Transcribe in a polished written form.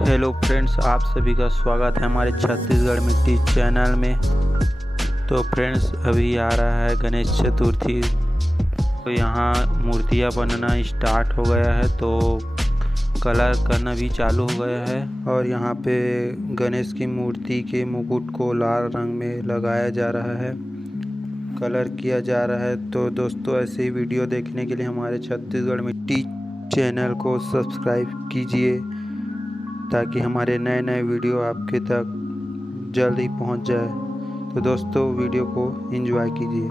Hello friends, आप सभी का स्वागत है हमारे छत्तीसगढ़ मिट्टी चैनल में। तो फ्रेंड्स, अभी आ रहा है गणेश चतुर्थी। तो यहाँ मूर्तियाँ बनना स्टार्ट हो गया है, तो कलर करना भी चालू हो गया है। और यहाँ पे गणेश की मूर्ति के मुकुट को लाल रंग में लगाया जा रहा है, कलर किया जा रहा है। तो दोस्तों, ऐसे ही वीडियो देखने के लिए हमारे छत्तीसगढ़ मिट्टी चैनल को सब्सक्राइब कीजिए, ताकि हमारे नए नए वीडियो आपके तक जल्द ही पहुंच जाए। तो दोस्तों, वीडियो को एंजॉय कीजिए।